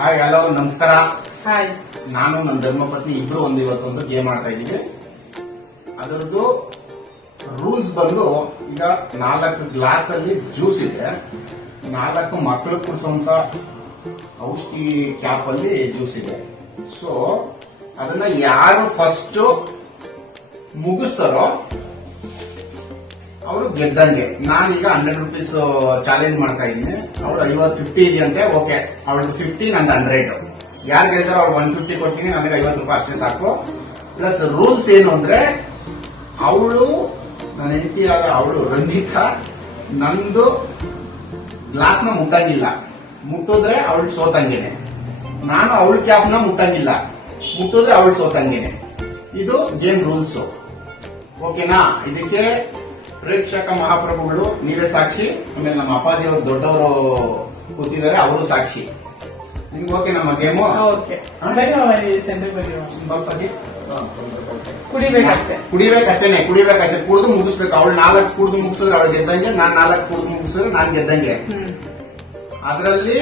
Hi hello ನಮಸ್ಕಾರ. Hi. ನಾನು ನನ್ನ ಧರ್ಮಪತ್ನಿ ಇಬ್ರು ಇವತ್ತೊಂದು ಗೇಮ್ ಆಡ್ತಾ ಇದ್ದೀವಿ. ಅದರದ್ದು ರೂಲ್ಸ್ ಬಂದು ಈಗ 4 ಗ್ಲಾಸ್ ಅಲ್ಲಿ ಜ್ಯೂಸ್ ಇದೆ, 4 ಮಕ್ಕಳು ಕುಡಿಸುವಂತ ಔಷಧಿ ಕ್ಯಾಪ್ ಅಲ್ಲಿ ಜ್ಯೂಸ್ ಇದೆ. ಸೊ ಅದನ್ನ ಯಾರು ಫಸ್ಟ್ ಮುಗಿಸ್ತಾರೋ ಅವರು ಗೆದ್ದಂಗೆ. ನಾನೀಗ 100 ರೂಪೀಸ್ ಚಾಲೆಂಜ್ ಮಾಡ್ತಾ ಇದ್ದೀನಿ. ಅವಳು 50 ಇದೆಯಂತೆ. ಓಕೆ, ಅವಳದು 50, ನಂದು 100. ಯಾರು ಗೆಲ್ತಾರೋ ಅವ್ಳು 150 ಕೊಡ್ತೀನಿ, ನನಗೆ 50 ರೂಪಾಯಿ ಅಷ್ಟೇ ಸಾಕು. ಪ್ಲಸ್ ರೂಲ್ಸ್ ಏನು ಅಂದ್ರೆ, ಅವಳು ನನ್ನ ಹೆಂಡತಿಯಾದ ಅವಳು ರಂಜಿತಾ ನಂದು ಗ್ಲಾಸ್ ನ ಮುಟ್ಟಂಗಿಲ್ಲ. ಮುಟ್ಟಿದ್ರೆ ಅವಳು ಸೋತಂಗೇನೆ. ನಾನು ಅವಳ ಕ್ಯಾಪ್ ನ ಮುಟ್ಟಂಗಿಲ್ಲ. ಮುಟ್ಟಿದ್ರೆ ಅವಳು ಸೋತಂಗೇನೆ. ಇದು ಗೇಮ್ ರೂಲ್ಸ್. ಓಕೆನಾ? ಇದಕ್ಕೆ ಪ್ರೇಕ್ಷಕ ಮಹಾಪ್ರಭುಗಳು ನೀವೇ ಸಾಕ್ಷಿ, ಆಮೇಲೆ ನಮ್ಮ ಅಪ್ಪಾಜಿ ಅವರು ದೊಡ್ಡವರು ಕೂತಿದ್ದಾರೆ, ಅವರು ಸಾಕ್ಷಿ. ನಿಮ್ಗೆ ಓಕೆ ನಮ್ಮ ಗೇಮು? ಕುಡಿಬೇಕಷ್ಟೇನೆ, ಕುಡಿದು ಮುಗಿಸ್ಬೇಕು. ಅವಳು 4 ಕುಡಿದು ಮುಗಿಸಿದ್ರೆ ಅವಳು ಗೆದ್ದಂಗೆ, ನಾನ್ 4 ಕುಡಿದು ಮುಗಿಸಿದ್ರೆ ನಾನ್ ಗೆದ್ದಂಗೆ. ಅದರಲ್ಲಿ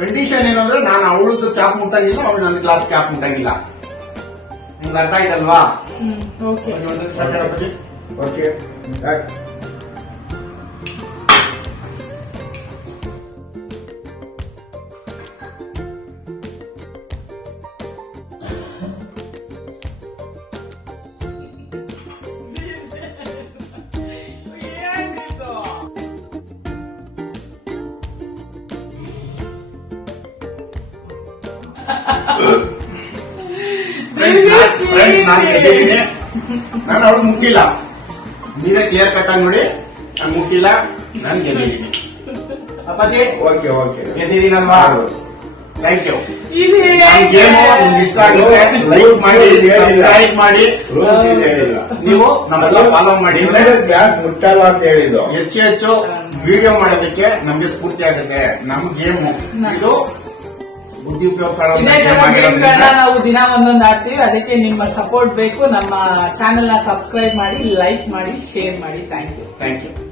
ಕಂಡೀಷನ್ ಏನಂದ್ರೆ, ನಾನು ಅವಳದ್ದು ಕ್ಯಾಪ್ ಮುಟ್ಟಂಗಿಲ್ಲ, ಅವಳು ನನ್ನ ಗ್ಲಾಸ್ ಕ್ಯಾಪ್ ಮುಟ್ಟಂಗಿಲ್ಲ. ನಿಮ್ಗೆ ಅರ್ಥ ಆಯ್ತಲ್ವಾ? ಓಕೆ. ಫ್ರೆಂಡ್ಸ್ ನಾನು ಗೆದ್ದಿದ್ದೀನಿ. ನಾನು ಅವ್ರಿಗೆ ಮುಟ್ಟಿಲ್ಲ. ನೀವೇ ಕ್ಲಿಯರ್ ಕಟ್ ಆಗಿ ನೋಡಿ, ನಾನು ಮುಟ್ಟಿಲ್ಲ, ನಾನು ಗೆದ್ದಿದ್ದೀನಿ. ಅಪ್ಪಾಜಿ ಓಕೆ ಗೆದ್ದಿದ್ದೀನಲ್ವಾ? Thank you. ಗೇಮು ನಿಮ್ಗೆ ಇಷ್ಟ ಆಗಿದೆ ಲೈಕ್ ಮಾಡಿ, ಸಬ್ಸ್ಕ್ರೈಬ್ ಮಾಡಿ, ನೀವು ನಮ್ಮೆಲ್ಲ ಫಾಲೋ ಮಾಡಿ. ಮುಟ್ಟಲ್ಲ ಅಂತ ಹೇಳಿದ್ದು ಹೆಚ್ಚು ವಿಡಿಯೋ ಮಾಡೋದಕ್ಕೆ ನಮ್ಗೆ ಸ್ಫೂರ್ತಿ ಆಗುತ್ತೆ. ನಮ್ ಗೇಮು ಇದು ಬುದ್ಧಿ ನಾವು ದಿನ ಒಂದೊಂದು ಆಡ್ತೀವಿ. ಅದಕ್ಕೆ ನಿಮ್ಮ ಸಪೋರ್ಟ್ ಬೇಕು. ನಮ್ಮ ಚಾನೆಲ್ ನ ಸಬ್ಸ್ಕ್ರೈಬ್ ಮಾಡಿ, ಲೈಕ್ ಮಾಡಿ, ಶೇರ್ ಮಾಡಿ. Thank you.